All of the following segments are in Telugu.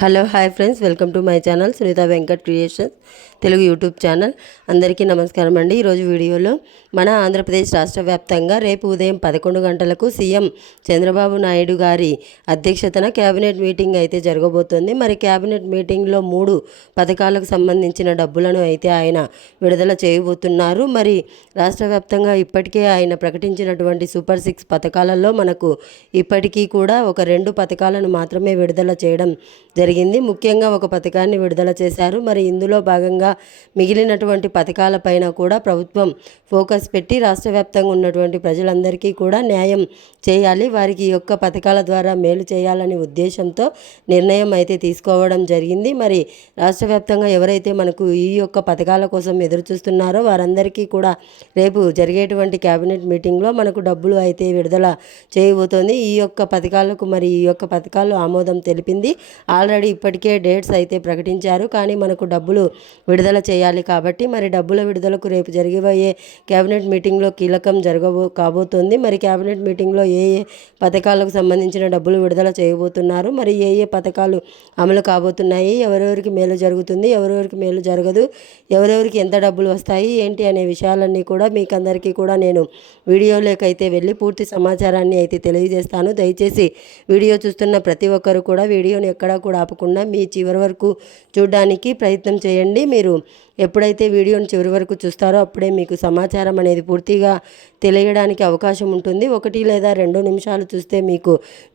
Hello hi friends. Welcome to my channel Sunitha Venkat creations Telugu YouTube channel. అందరికీ నమస్కారం అండి. ఈరోజు వీడియోలో మన ఆంధ్రప్రదేశ్ రాష్ట్ర వ్యాప్తంగా రేపు ఉదయం పదకొండు గంటలకు సీఎం చంద్రబాబు నాయుడు గారి అధ్యక్షతన కేబినెట్ మీటింగ్ అయితే జరగబోతోంది. మరి కేబినెట్ మీటింగ్లో మూడు పథకాలకు సంబంధించిన డబ్బులను అయితే ఆయన విడుదల చేయబోతున్నారు. మరి రాష్ట్ర వ్యాప్తంగా ఇప్పటికే ఆయన ప్రకటించినటువంటి సూపర్ సిక్స్ పథకాలలో మనకు ఇప్పటికీ కూడా ఒక రెండు పథకాలను మాత్రమే విడుదల చేయడం జరిగింది. ముఖ్యంగా ఒక పథకాన్ని విడుదల చేశారు. మరి ఇందులో భాగంగా మిగిలినటువంటి పథకాలపైన కూడా ప్రభుత్వం ఫోకస్ పెట్టి రాష్ట్ర వ్యాప్తంగా ఉన్నటువంటి ప్రజలందరికీ కూడా న్యాయం చేయాలి. వారికి ఈ యొక్క పథకాల ద్వారా మేలు చేయాలనే ఉద్దేశంతో నిర్ణయం అయితే తీసుకోవడం జరిగింది. మరి రాష్ట్ర వ్యాప్తంగా ఎవరైతే మనకు ఈ యొక్క పథకాల కోసం ఎదురు చూస్తున్నారో వారందరికీ కూడా రేపు జరిగేటువంటి కేబినెట్ మీటింగ్లో మనకు డబ్బులు అయితే విడుదల చేయబోతోంది. ఈ యొక్క పథకాలకు మరి ఈ యొక్క పథకాలు ఆమోదం తెలిపింది. ఆల్రెడీ ఇప్పటికే డేట్స్ అయితే ప్రకటించారు. కానీ మనకు డబ్బులు విడుదల చేయాలి కాబట్టి మరి డబ్బుల విడుదలకు రేపు జరిగిపోయే కేబినెట్ మీటింగ్లో కీలకం జరగబో కాబోతోంది. మరి కేబినెట్ మీటింగ్లో ఏ ఏ పథకాలకు సంబంధించిన డబ్బులు విడుదల చేయబోతున్నారు? మరి ఏ ఏ పథకాలు అమలు కాబోతున్నాయి? ఎవరెవరికి మేలు జరుగుతుంది? ఎవరెవరికి మేలు జరగదు? ఎవరెవరికి ఎంత డబ్బులు వస్తాయి? ఏంటి అనే విషయాలన్నీ కూడా మీకు అందరికీ కూడా నేను వీడియోలోకైతే వెళ్ళి పూర్తి సమాచారాన్ని అయితే తెలియజేస్తాను. దయచేసి వీడియో చూస్తున్న ప్రతి ఒక్కరు కూడా వీడియోని ఎక్కడా కూడా ఆపకుండా మీ చివరి వరకు చూడడానికి ప్రయత్నం చేయండి. మీరు ఎప్పుడైతే వీడియోని చివరి వరకు చూస్తారో అప్పుడే మీకు సమాచారం అనేది పూర్తిగా తెలియడానికి అవకాశం ఉంటుంది. ఒకటి లేదా రెండు నిమిషాలు చూస్తే మీకు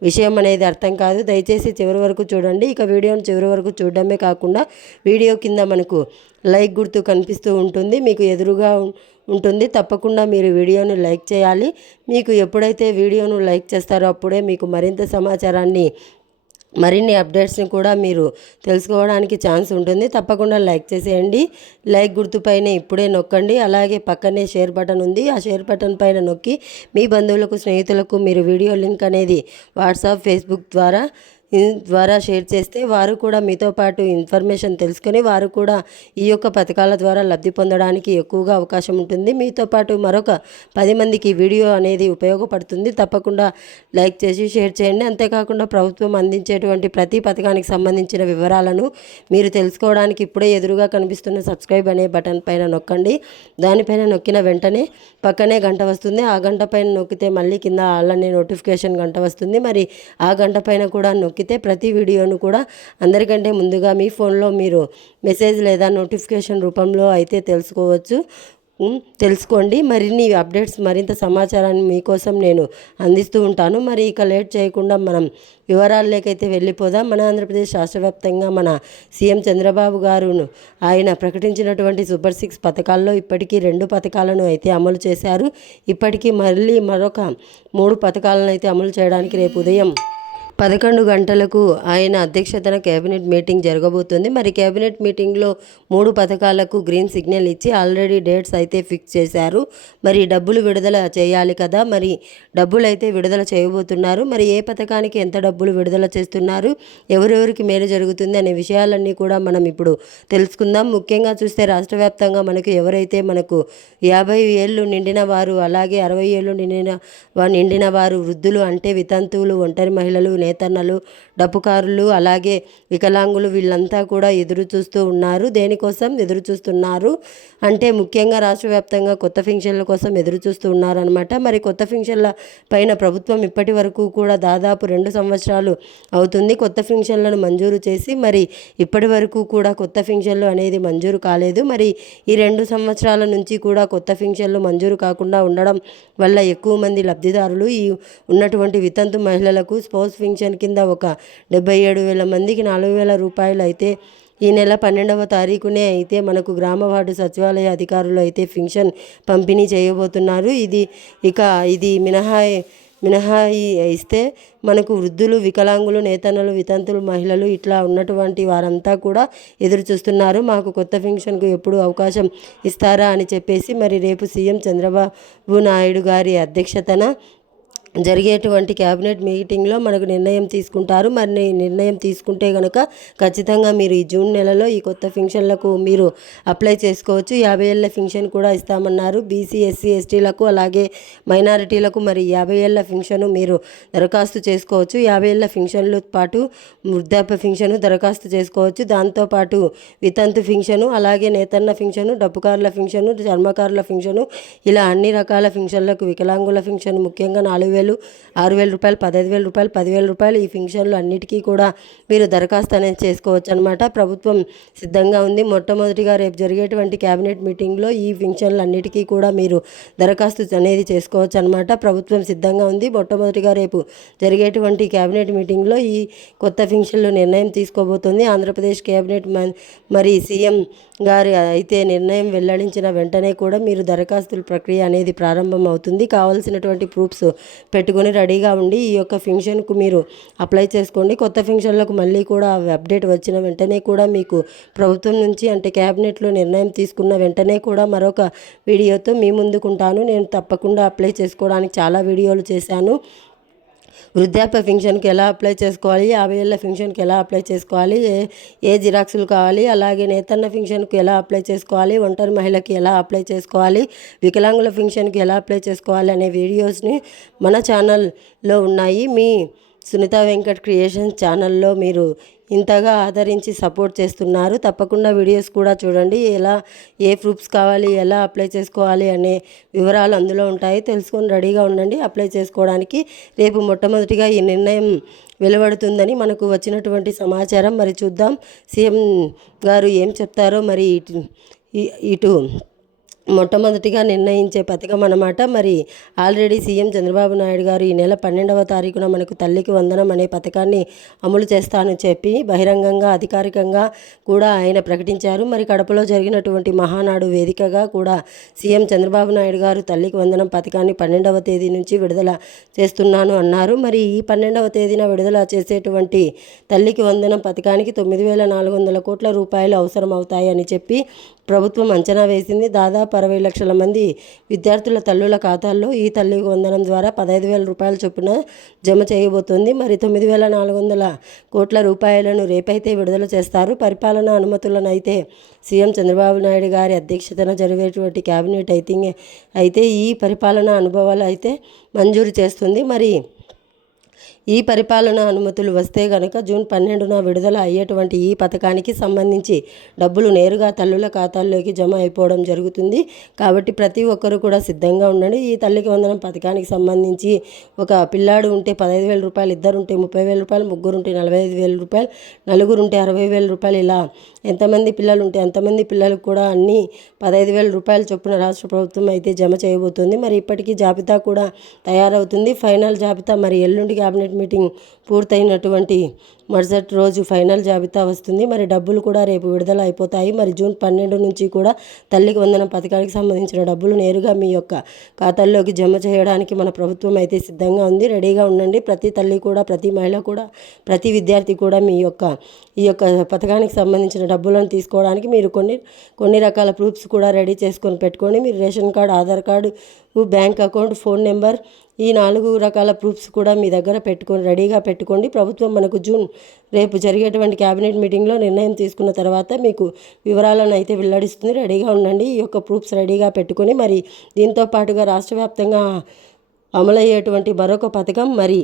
విషయం అనేది అర్థం కాదు. దయచేసి చివరి వరకు చూడండి. ఇక వీడియోని చివరి వరకు చూడడమే కాకుండా వీడియో కింద మనకు లైక్ గుర్తు కనిపిస్తూ ఉంటుంది. మీకు ఎదురుగా ఉంటుంది. తప్పకుండా మీరు వీడియోను లైక్ చేయాలి. మీకు ఎప్పుడైతే వీడియోను లైక్ చేస్తారో అప్పుడే మీకు మరింత సమాచారాన్ని మరిన్ని అప్డేట్స్ని కూడా మీరు తెలుసుకోవడానికి ఛాన్స్ ఉంటుంది. తప్పకుండా లైక్ చేసేయండి. లైక్ గుర్తుపైన ఇప్పుడే నొక్కండి. అలాగే పక్కనే షేర్ బటన్ ఉంది. ఆ షేర్ బటన్ పైన నొక్కి మీ బంధువులకు స్నేహితులకు మీరు వీడియో లింక్ అనేది వాట్సాప్ ఫేస్బుక్ ద్వారా ద్వారా షేర్ చేస్తే వారు కూడా మీతో పాటు ఇన్ఫర్మేషన్ తెలుసుకొని వారు కూడా ఈ యొక్క పథకాల ద్వారా లబ్ధి పొందడానికి ఎక్కువగా అవకాశం ఉంటుంది. మీతో పాటు మరొక పది మందికి వీడియో అనేది ఉపయోగపడుతుంది. తప్పకుండా లైక్ చేసి షేర్ చేయండి. అంతేకాకుండా ప్రభుత్వం అందించేటువంటి ప్రతి పథకానికి సంబంధించిన వివరాలను మీరు తెలుసుకోవడానికి ఇప్పుడే ఎదురుగా కనిపిస్తున్న సబ్స్క్రైబ్ అనే బటన్ పైన నొక్కండి. దానిపైన నొక్కిన వెంటనే పక్కనే గంట వస్తుంది. ఆ గంట పైన నొక్కితే మళ్ళీ కింద అలానే నోటిఫికేషన్ గంట వస్తుంది. మరి ఆ గంట పైన కూడా నొక్కి నొక్కితే ప్రతి వీడియోను కూడా అందరికంటే ముందుగా మీ ఫోన్లో మీరు మెసేజ్ లేదా నోటిఫికేషన్ రూపంలో అయితే తెలుసుకోవచ్చు. తెలుసుకోండి. మరిన్ని అప్డేట్స్ మరింత సమాచారాన్ని మీకోసం నేను అందిస్తూ ఉంటాను. మరి ఇక లేట్ చేయకుండా మనం వివరాల్లోకైతే వెళ్ళిపోదాం. మన ఆంధ్రప్రదేశ్ రాష్ట్ర వ్యాప్తంగా మన సీఎం చంద్రబాబు గారును ఆయన ప్రకటించినటువంటి సూపర్ సిక్స్ పథకాల్లో ఇప్పటికీ రెండు పథకాలను అయితే అమలు చేశారు. ఇప్పటికీ మళ్ళీ మరొక మూడు పథకాలను అయితే అమలు చేయడానికి రేపు ఉదయం పదకొండు గంటలకు ఆయన అధ్యక్షతన కేబినెట్ మీటింగ్ జరగబోతుంది. మరి కేబినెట్ మీటింగ్లో మూడు పథకాలకు గ్రీన్ సిగ్నల్ ఇచ్చి ఆల్రెడీ డేట్స్ అయితే ఫిక్స్ చేశారు. మరి డబ్బులు విడుదల చేయాలి కదా? మరి డబ్బులు అయితే విడుదల చేయబోతున్నారు. మరి ఏ పథకానికి ఎంత డబ్బులు విడుదల చేస్తున్నారు? ఎవరెవరికి మేలు జరుగుతుంది అనే విషయాలన్నీ కూడా మనం ఇప్పుడు తెలుసుకుందాం. ముఖ్యంగా చూస్తే రాష్ట్ర వ్యాప్తంగా మనకు ఎవరైతే మనకు యాభై ఏళ్ళు నిండిన వారు అలాగే అరవై ఏళ్ళు నిండిన నిండిన వారు వృద్ధులు అంటే వితంతువులు ఒంటరి మహిళలు నేతన్నలు డప్పుకారులు అలాగే వికలాంగులు వీళ్ళంతా కూడా ఎదురు చూస్తూ ఉన్నారు. దేనికోసం ఎదురు చూస్తున్నారు? అంటే ముఖ్యంగా రాష్ట్ర వ్యాప్తంగా కొత్త ఫింక్షన్ల కోసం ఎదురు చూస్తూ ఉన్నారనమాట మరి కొత్త ఫింక్షన్ల పైన ప్రభుత్వం ఇప్పటి వరకు కూడా దాదాపు రెండు సంవత్సరాలు అవుతుంది కొత్త ఫింక్షన్లను మంజూరు చేసి. మరి ఇప్పటి వరకు కూడా కొత్త ఫింక్షన్లు అనేది మంజూరు కాలేదు. మరి ఈ రెండు సంవత్సరాల నుంచి కూడా కొత్త ఫింక్షన్లు మంజూరు కాకుండా ఉండడం వల్ల ఎక్కువ మంది లబ్ధిదారులు ఈ ఉన్నటువంటి వితంతు మహిళలకు స్పోర్ట్స్ ఫింక్షన్ కింద ఒక డెబ్బై ఏడు వేల మందికి నాలుగు వేల రూపాయలు అయితే ఈ నెల పన్నెండవ తారీఖునే అయితే మనకు గ్రామ వార్డు సచివాలయ అధికారులు అయితే పింఛన్ పంపిణీ చేయబోతున్నారు. ఇది ఇక ఇది మినహాయి మినహాయి ఇస్తే మనకు వృద్ధులు వికలాంగులు నేతన్నలు వితంతులు మహిళలు ఇట్లా ఉన్నటువంటి వారంతా కూడా ఎదురు చూస్తున్నారు. మాకు కొత్త ఫింక్షన్కు ఎప్పుడు అవకాశం ఇస్తారా అని చెప్పేసి మరి రేపు సీఎం చంద్రబాబు నాయుడు గారి అధ్యక్షతన జరిగేటువంటి క్యాబినెట్ మీటింగ్లో మనకు నిర్ణయం తీసుకుంటారు. మరి నిర్ణయం తీసుకుంటే కనుక ఖచ్చితంగా మీరు ఈ జూన్ నెలలో ఈ కొత్త ఫింక్షన్లకు మీరు అప్లై చేసుకోవచ్చు. యాభై ఏళ్ళ ఫింక్షన్ కూడా ఇస్తామన్నారు. బీసీ ఎస్సీ ఎస్టీలకు అలాగే మైనారిటీలకు మరి యాభై ఏళ్ళ ఫింక్షను మీరు దరఖాస్తు చేసుకోవచ్చు. యాభై ఏళ్ళ ఫింక్షన్లు పాటు వృద్ధాప్య ఫింక్షను దరఖాస్తు చేసుకోవచ్చు. దాంతోపాటు వితంతు ఫింక్షను అలాగే నేతన్న ఫింక్షను డబ్బుకారుల ఫింక్షను చర్మకారుల ఫింక్షను ఇలా అన్ని రకాల ఫింక్షన్లకు వికలాంగుల ఫింక్షన్ ముఖ్యంగా నాలుగు వేలు ఆరు వేల రూపాయలు పదహైదు వేల రూపాయలు పదివేల రూపాయలు ఈ ఫింక్షన్లు అన్నిటికీ కూడా మీరు దరఖాస్తు అనేది చేసుకోవచ్చు అనమాట ప్రభుత్వం సిద్ధంగా ఉంది. మొట్టమొదటిగా రేపు జరిగేటువంటి క్యాబినెట్ మీటింగ్లో ఈ ఫింక్షన్లు అన్నిటికీ కూడా మీరు దరఖాస్తు అనేది చేసుకోవచ్చు అనమాట ప్రభుత్వం సిద్ధంగా ఉంది. మొట్టమొదటిగా రేపు జరిగేటువంటి క్యాబినెట్ మీటింగ్లో ఈ కొత్త ఫింక్షన్లు నిర్ణయం తీసుకోబోతుంది. ఆంధ్రప్రదేశ్ క్యాబినెట్ మరి సీఎం గారి అయితే నిర్ణయం వెల్లడించిన వెంటనే కూడా మీరు దరఖాస్తుల ప్రక్రియ అనేది ప్రారంభం అవుతుంది కావాల్సినటువంటి ప్రూఫ్స్ పెట్టుకొని రెడీగా ఉండి ఈ యొక్క ఫంక్షన్కు మీరు అప్లై చేసుకోండి. కొత్త ఫంక్షన్లకు మళ్ళీ కూడా అప్డేట్ వచ్చిన వెంటనే కూడా మీకు ప్రభుత్వం నుంచి అంటే క్యాబినెట్లో నిర్ణయం తీసుకున్న వెంటనే కూడా మరొక వీడియోతో మీ ముందుకుంటాను. నేను తప్పకుండా అప్లై చేసుకోవడానికి చాలా వీడియోలు చేశాను. వృద్ధాప్య ఫింక్షన్కి ఎలా అప్లై చేసుకోవాలి? యాభై ఏళ్ళ ఫింక్షన్కి ఎలా అప్లై చేసుకోవాలి? ఏ ఏ జిరాక్సులు కావాలి? అలాగే నేతన్న ఫింక్షన్కి ఎలా అప్లై చేసుకోవాలి? ఒంటరి మహిళకి ఎలా అప్లై చేసుకోవాలి? వికలాంగుల ఫింక్షన్కి ఎలా అప్లై చేసుకోవాలి? అనే వీడియోస్ని మన ఛానల్లో ఉన్నాయి. మీ సునీత వెంకట్ క్రియేషన్స్ ఛానల్లో మీరు ఇంతగా ఆదరించి సపోర్ట్ చేస్తున్నారు. తప్పకుండా వీడియోస్ కూడా చూడండి. ఎలా ఏ ప్రూఫ్స్ కావాలి ఎలా అప్లై చేసుకోవాలి అనే వివరాలు అందులో ఉంటాయి. తెలుసుకొని రెడీగా ఉండండి. అప్లై చేసుకోవడానికి రేపు మొట్టమొదటిగా ఈ నిర్ణయం వెలువడుతుందని మనకు వచ్చినటువంటి సమాచారం. మరి చూద్దాం. సీఎం గారు ఏం చెప్తారో మరి ఇటు ఇటు మొట్టమొదటిగా నిర్ణయించే పథకం అన్నమాట. మరి ఆల్రెడీ సీఎం చంద్రబాబు నాయుడు గారు ఈ నెల పన్నెండవ తారీఖున మనకు తల్లికి వందనం అనే పథకాన్ని అమలు చేస్తానని చెప్పి బహిరంగంగా అధికారికంగా కూడా ఆయన ప్రకటించారు. మరి కడపలో జరిగినటువంటి మహానాడు వేదికగా కూడా సీఎం చంద్రబాబు నాయుడు గారు తల్లికి వందనం పథకాన్ని పన్నెండవ తేదీ నుంచి విడుదల చేస్తున్నాను అన్నారు. మరి ఈ పన్నెండవ తేదీన విడుదల చేసేటువంటి తల్లికి వందనం పథకానికి తొమ్మిది వేల నాలుగు వందల కోట్ల రూపాయలు అవసరం అవుతాయని చెప్పి ప్రభుత్వం అంచనా వేసింది. దాదాపు అరవై లక్షల మంది విద్యార్థుల తల్లుల ఖాతాల్లో ఈ తల్లి వందనం ద్వారా పదహైదు వేల రూపాయల చొప్పున జమ చేయబోతోంది. మరి తొమ్మిది వేల నాలుగు వందల కోట్ల రూపాయలను రేపైతే విడుదల చేస్తారు. పరిపాలనా అనుమతులను అయితే సీఎం చంద్రబాబు నాయుడు గారి అధ్యక్షతన జరిగేటువంటి క్యాబినెట్ అయితే అయితే ఈ పరిపాలనా అనుభవాలు అయితే మంజూరు చేస్తుంది. మరి ఈ పరిపాలన అనుమతులు వస్తే గనక జూన్ పన్నెండున విడుదల అయ్యేటువంటి ఈ పథకానికి సంబంధించి డబ్బులు నేరుగా తల్లుల ఖాతాల్లోకి జమ అయిపోవడం జరుగుతుంది. కాబట్టి ప్రతి ఒక్కరు కూడా సిద్ధంగా ఉండండి. ఈ తల్లికి వందనం పథకానికి సంబంధించి ఒక పిల్లాడు ఉంటే పదహైదు వేల రూపాయలు ఇద్దరు ఉంటే ముప్పై వేల రూపాయలు ముగ్గురు ఉంటే నలభై ఐదు వేల రూపాయలు నలుగురు ఉంటే అరవై వేల రూపాయలు ఇలా ఎంతమంది పిల్లలు ఉంటే అంతమంది పిల్లలకు కూడా అన్ని పదహైదు వేల రూపాయలు చొప్పున రాష్ట్ర ప్రభుత్వం అయితే జమ చేయబోతుంది. మరి ఇప్పటికీ జాబితా కూడా తయారవుతుంది. ఫైనల్ జాబితా మరి ఎల్లుండి క్యాబినెట్ మీటింగ్ పూర్తయినటువంటి మరుసటి రోజు ఫైనల్ జాబితా వస్తుంది. మరి డబ్బులు కూడా రేపు విడుదల అయిపోతాయి మరి జూన్ పన్నెండు నుంచి కూడా తల్లికి వందనం పథకానికి సంబంధించిన డబ్బులు నేరుగా మీ యొక్క ఖాతాల్లోకి జమ చేయడానికి మన ప్రభుత్వం అయితే సిద్ధంగా ఉంది. రెడీగా ఉండండి. ప్రతి తల్లి కూడా ప్రతి మహిళ కూడా ప్రతి విద్యార్థి కూడా మీ యొక్క ఈ యొక్క పథకానికి సంబంధించిన డబ్బులను తీసుకోవడానికి మీరు కొన్ని కొన్ని రకాల ప్రూఫ్స్ కూడా రెడీ చేసుకొని పెట్టుకోండి. మీరు ration card Aadhaar card bank account phone number ఈ నాలుగు రకాల ప్రూఫ్స్ కూడా మీ దగ్గర పెట్టుకొని రెడీగా పెట్టుకోండి పెట్టుకోండి. ప్రభుత్వం మనకు జూన్ రేపు జరిగేటువంటి క్యాబినెట్ మీటింగ్లో నిర్ణయం తీసుకున్న తర్వాత మీకు వివరాలను అయితే వెల్లడిస్తుంది. రెడీగా ఉండండి. ఈ యొక్క ప్రూఫ్స్ రెడీగా పెట్టుకొని మరి దీంతో పాటుగా రాష్ట్ర వ్యాప్తంగా అమలయ్యేటువంటి మరొక పథకం మరి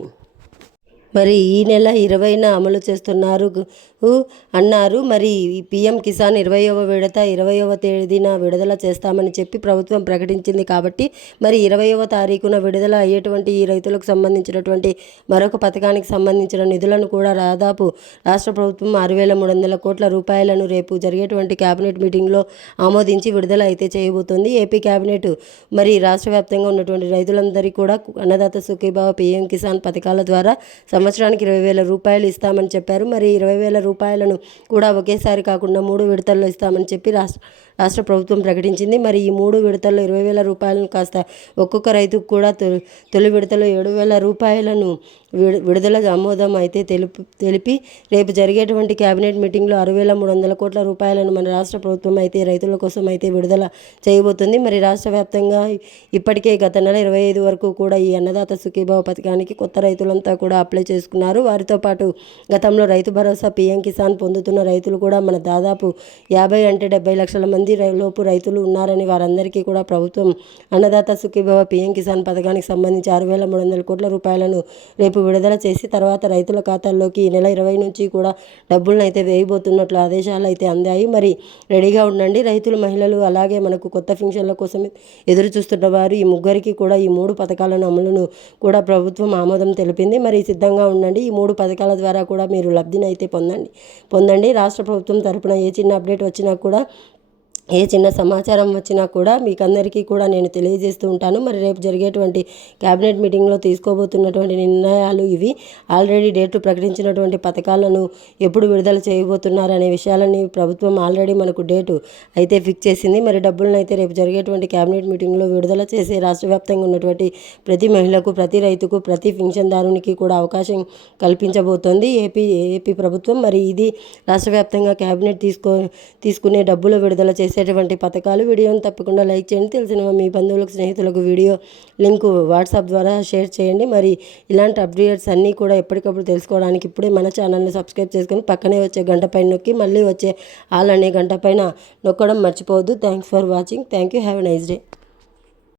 మరి ఈ నెల ఇరవైన అమలు చేస్తున్నారు అన్నారు. మరి ఈ పీఎం కిసాన్ ఇరవయవ విడత ఇరవయవ తేదీన విడుదల చేస్తామని చెప్పి ప్రభుత్వం ప్రకటించింది కాబట్టి మరి ఇరవయవ తారీఖున విడుదల అయ్యేటువంటి ఈ రైతులకు సంబంధించినటువంటి మరొక పథకానికి సంబంధించిన నిధులను కూడా దాదాపు రాష్ట్ర ప్రభుత్వం ఆరు వేల మూడు వందల కోట్ల రూపాయలను రేపు జరిగేటువంటి కేబినెట్ మీటింగ్లో ఆమోదించి విడుదల అయితే చేయబోతోంది. ఏపీ కేబినెట్ మరి రాష్ట్ర వ్యాప్తంగా ఉన్నటువంటి రైతులందరికీ కూడా అన్నదాత సుఖీభావ పీఎం కిసాన్ పథకాల ద్వారా సంవత్సరానికి ఇరవై వేల రూపాయలు ఇస్తామని చెప్పారు. మరి ఇరవై వేల రూపాయలను కూడా ఒకేసారి కాకుండా మూడు విడతల్లో ఇస్తామని చెప్పి రాష్ట్ర రాష్ట్ర ప్రభుత్వం ప్రకటించింది. మరి ఈ మూడు విడతల్లో ఇరవై వేల రూపాయలను కాస్త ఒక్కొక్క రైతుకు కూడా తొలి తొలి విడతలో ఏడు వేల రూపాయలను విడు- విడుదల ఆమోదం అయితే తెలుపు తెలిపి రేపు జరిగేటువంటి కేబినెట్ మీటింగ్లో ఆరు వేల మూడు వందల కోట్ల రూపాయలను మన రాష్ట్ర ప్రభుత్వం అయితే రైతుల కోసం అయితే విడుదల చేయబోతుంది. మరి రాష్ట్ర వ్యాప్తంగా ఇప్పటికే గత నెల ఇరవై ఐదు వరకు కూడా ఈ అన్నదాత సుఖీభావ పథకానికి కొత్త రైతులంతా కూడా అప్లై చేసుకున్నారు. వారితో పాటు గతంలో రైతు భరోసా పీఎం కిసాన్ పొందుతున్న రైతులు కూడా మన దాదాపు యాభై అంటే డెబ్బై లక్షల మంది మంది లోపు రైతులు ఉన్నారని వారందరికీ కూడా ప్రభుత్వం అన్నదాత సుఖీభవ పీఎం కిసాన్ పథకానికి సంబంధించి ఆరు వేల మూడు వందల కోట్ల రూపాయలను రేపు విడుదల చేసి తర్వాత రైతుల ఖాతాల్లోకి ఈ నెల ఇరవై నుంచి కూడా డబ్బులను అయితే వేయబోతున్నట్లు ఆదేశాలు అయితే అందాయి. మరి రెడీగా ఉండండి రైతులు మహిళలు అలాగే మనకు కొత్త ఫంక్షన్ల కోసం ఎదురు చూస్తున్న వారు ఈ ముగ్గురికి కూడా ఈ మూడు పథకాలను అమలును కూడా ప్రభుత్వం ఆమోదం తెలిపింది. మరి సిద్ధంగా ఉండండి ఈ మూడు పథకాల ద్వారా కూడా మీరు లబ్ధిని అయితే పొందండి పొందండి. రాష్ట్ర ప్రభుత్వం తరపున ఏ చిన్న అప్డేట్ వచ్చినా కూడా ఏ చిన్న సమాచారం వచ్చినా కూడా మీకు అందరికీ కూడా నేను తెలియజేస్తూ ఉంటాను. మరి రేపు జరిగేటువంటి క్యాబినెట్ మీటింగ్లో తీసుకోబోతున్నటువంటి నిర్ణయాలు ఇవి. ఆల్రెడీ డేట్లు ప్రకటించినటువంటి పథకాలను ఎప్పుడు విడుదల చేయబోతున్నారు అనే విషయాలని ప్రభుత్వం ఆల్రెడీ మనకు డేటు అయితే ఫిక్స్ చేసింది. మరి డబ్బులను అయితే రేపు జరిగేటువంటి క్యాబినెట్ మీటింగ్లో విడుదల చేసే రాష్ట్ర వ్యాప్తంగా ఉన్నటువంటి ప్రతి మహిళకు ప్రతి రైతుకు ప్రతి పింఛన్దారునికి కూడా అవకాశం కల్పించబోతోంది. ఏపీ ఏపీ ప్రభుత్వం మరి ఇది రాష్ట్ర వ్యాప్తంగా క్యాబినెట్ తీసుకో తీసుకునే డబ్బులు విడుదల చేసి చేసేటువంటి పథకాలు. వీడియోని తప్పకుండా లైక్ చేయండి. తెలిసిన మీ బంధువులకు స్నేహితులకు వీడియో లింక్ వాట్సాప్ ద్వారా షేర్ చేయండి. మరి ఇలాంటి అప్డేట్స్ అన్నీ కూడా ఎప్పటికప్పుడు తెలుసుకోవడానికి ఇప్పుడే మన ఛానల్ని సబ్స్క్రైబ్ చేసుకొని పక్కనే వచ్చే గంట పైన నొక్కి మళ్ళీ వచ్చే ఆల్ అనే గంట పైన నొక్కడం మర్చిపోవద్దు. Thanks for watching thank you have a nice day